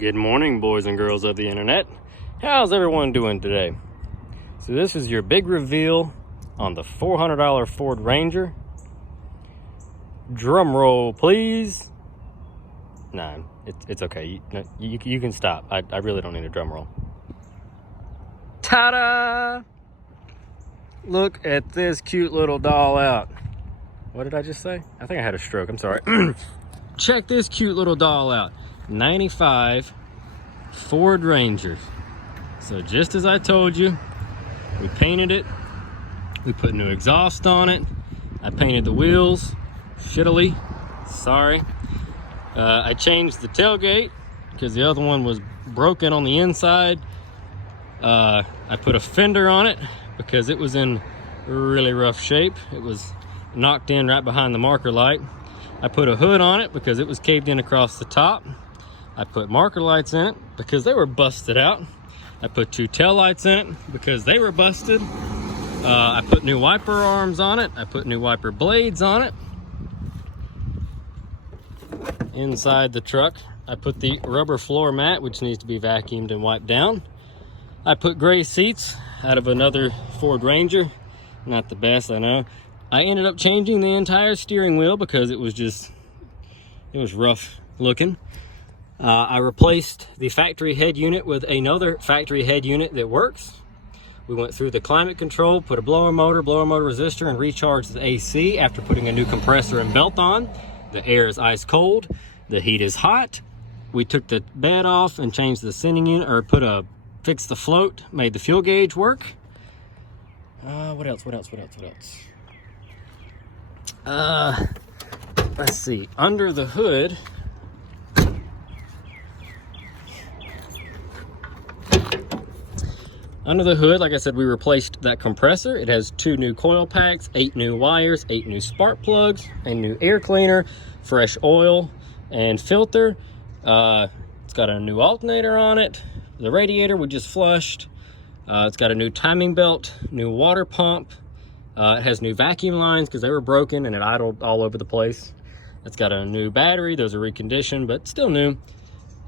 Good morning, boys and girls of the internet. How's everyone doing today? So this is your big reveal on the $400 Ford Ranger. Drum roll, please. Nah, it's okay. You can stop. I really don't need a drum roll. Ta-da! Look at this cute little doll out. What did I just say? I think I had a stroke. I'm sorry. Check this cute little doll out. 95 Ford Rangers. So just as I told you, we painted it. We put new exhaust on it. I painted the wheels shittily. Sorry. I changed the tailgate because the other one was broken on the inside. I put a fender on it because it was in really rough shape. It was knocked in right behind the marker light. I put a hood on it because it was caved in across the top. I put marker lights in it because they were busted out. I put two tail lights in it because they were busted. I put new wiper arms on it. I put new wiper blades on it. Inside the truck, I put the rubber floor mat, which needs to be vacuumed and wiped down. I put gray seats out of another Ford Ranger. Not the best, I know. I ended up changing the entire steering wheel because it was rough looking. I replaced the factory head unit with another factory head unit that works. We went through the climate control, put a blower motor resistor, and recharged the AC after putting a new compressor and belt on. The air is ice cold. The heat is hot. We took the bed off and changed the sending unit, or fixed the float, made the fuel gauge work. What else? Let's see. Under the hood, like I said, we replaced that compressor. It has 2 new coil packs, 8 new wires, 8 new spark plugs, a new air cleaner, fresh oil and filter. It's got a new alternator on it. The radiator we just flushed. It's got a new timing belt, new water pump. It has new vacuum lines because they were broken and it idled all over the place. It's got a new battery. Those are reconditioned, but still new.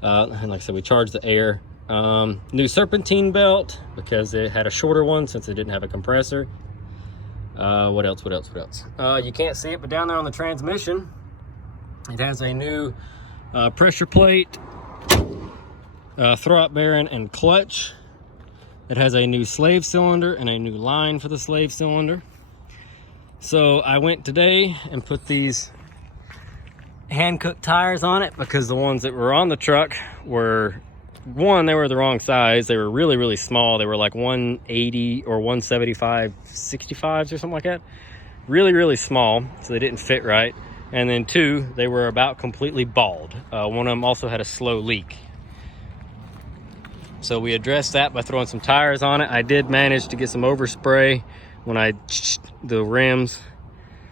And like I said, we charged the air. New serpentine belt because it had a shorter one since it didn't have a compressor. What else? You can't see it, but down there on the transmission, it has a new pressure plate, throw-out bearing, and clutch. It has a new slave cylinder and a new line for the slave cylinder. So I went today and put these hand-cooked tires on it because the ones that were on the truck were, they were the wrong size. They were really, really small. They were like 180 or 175 65s or something like that. Really, really small, so they didn't fit right. And then 2, they were about completely bald. One of them also had a slow leak. So we addressed that by throwing some tires on it. I did manage to get some overspray when the rims.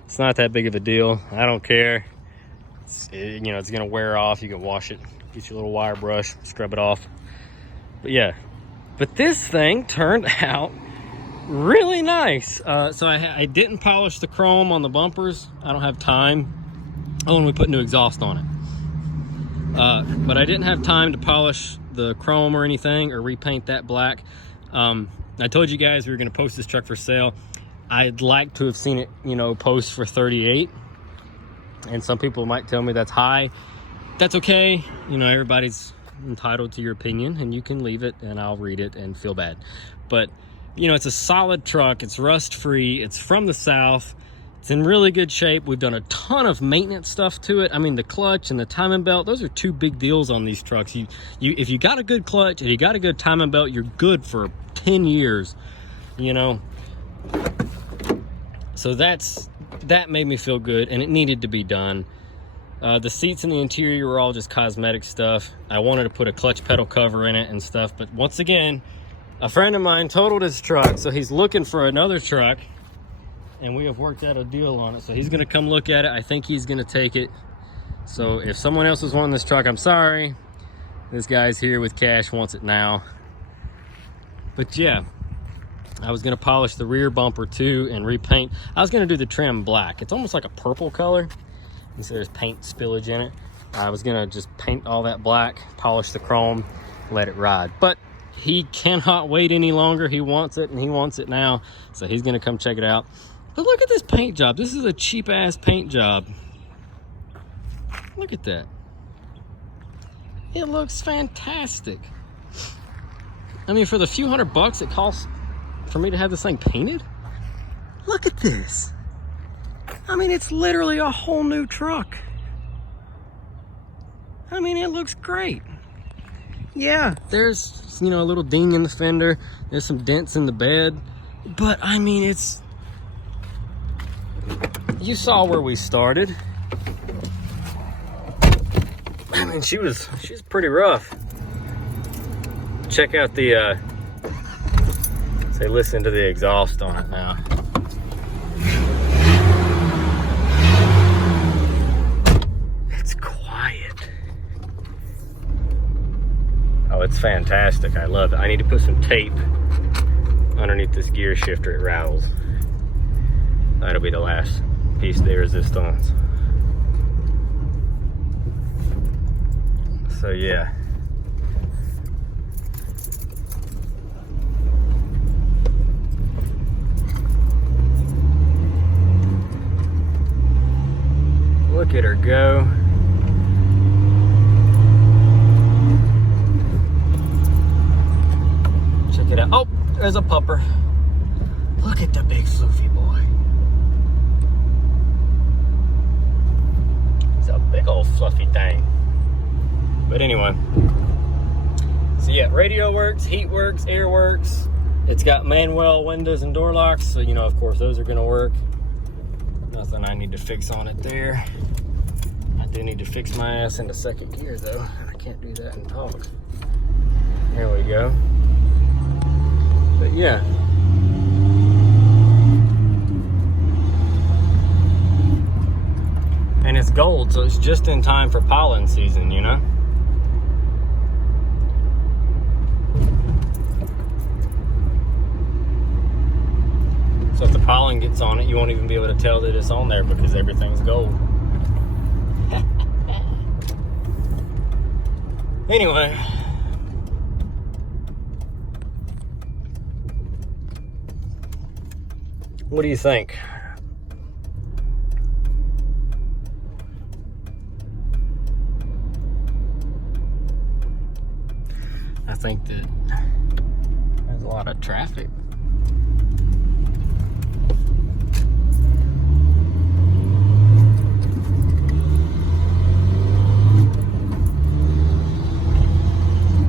It's not that big of a deal. I don't care. It's gonna wear off. You can wash it. Get your little wire brush, scrub it off. But yeah, but this thing turned out really nice. So I didn't polish the chrome on the bumpers. I don't have time. Oh, and we put new exhaust on it. But I didn't have time to polish the chrome or anything or repaint that black. I told you guys we were gonna post this truck for sale. I'd like to have seen it, post for 38. And some people might tell me that's high. That's okay. Everybody's entitled to your opinion, and you can leave it and I'll read it and feel bad. But, it's a solid truck. It's rust-free. It's from the South. It's in really good shape. We've done a ton of maintenance stuff to it. I mean, the clutch and the timing belt, those are 2 big deals on these trucks. If you got a good clutch and you got a good timing belt, you're good for 10 years, So that made me feel good, and it needed to be done. The seats in the interior were all just cosmetic stuff. I wanted to put a clutch pedal cover in it and stuff, but once again, a friend of mine totaled his truck, so he's looking for another truck, and we have worked out a deal on it. So he's gonna come look at it. I think he's gonna take it. So if someone else is wanting this truck, I'm sorry. This guy's here with cash, wants it now. But yeah, I was gonna polish the rear bumper too and repaint. I was gonna do the trim black. It's almost like a purple color. You see there's paint spillage in it. I was gonna just paint all that black, polish the chrome, let it ride. But he cannot wait any longer. He wants it, and he wants it now. So he's gonna come check it out. But look at this paint job. This is a cheap ass paint job. Look at that. It looks fantastic. I mean, for the few $100 it costs for me to have this thing painted, look at this. I mean, it's literally a whole new truck. I mean, it looks great. Yeah, there's, you know, a little ding in the fender. There's some dents in the bed. But, I mean, it's... You saw where we started. I mean, she's pretty rough. Check out the, say, listen to the exhaust on it now. It's quiet. Oh, it's fantastic. I love it. I need to put some tape underneath this gear shifter. It rattles. That'll be the last piece de resistance. So yeah. Look at her go. Check it out. Oh, there's a pupper. Look at the big floofy boy. He's a big old fluffy thing. But anyway, so yeah, radio works, heat works, air works. It's got manual windows and door locks, so you know, of course, those are gonna work. Nothing I need to fix on it there. I do need to fix my ass into second gear though. I can't do that and talk. There we go. But yeah. And it's gold, so it's just in time for pollen season, you know? So if the pollen gets on it, you won't even be able to tell that it's on there because everything's gold. Anyway. What do you think? I think that there's a lot of traffic.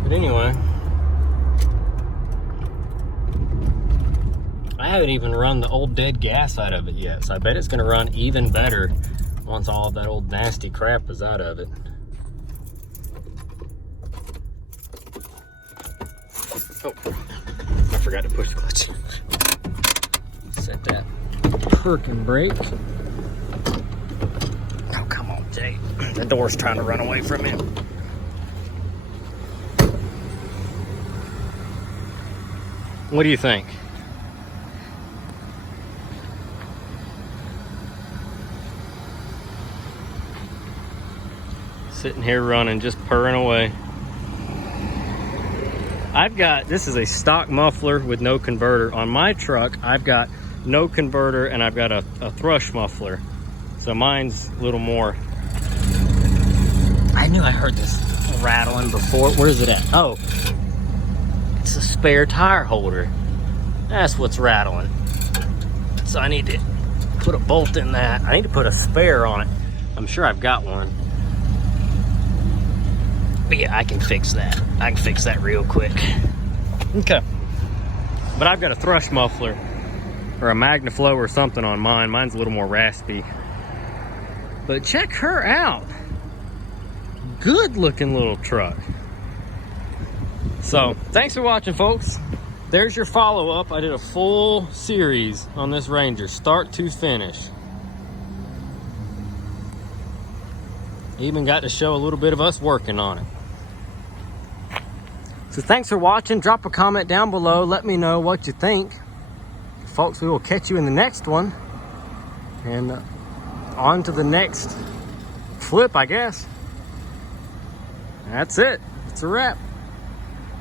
But anyway, I haven't even run the old dead gas out of it yet, so I bet it's gonna run even better once all of that old nasty crap is out of it. Oh, I forgot to push the clutch. Set that perk and brake. Oh, come on, Jay. The door's trying to run away from him. What do you think? Sitting here running, just purring away. I've got, this is a stock muffler with no converter. On my truck, I've got no converter and I've got a thrush muffler. So mine's a little more. I knew I heard this rattling before. Where's it at? Oh, it's a spare tire holder. That's what's rattling. So I need to put a bolt in that. I need to put a spare on it. I'm sure I've got one. But yeah, I can fix that. I can fix that real quick. Okay. But I've got a thrush muffler or a MagnaFlow or something on mine. Mine's a little more raspy. But check her out. Good looking little truck. So thanks for watching, folks. There's your follow-up. I did a full series on this Ranger, start to finish. Even got to show a little bit of us working on it. So thanks for watching. Drop a comment down below. Let me know what you think. Folks, we will catch you in the next one. And on to the next flip, I guess. That's it. It's a wrap.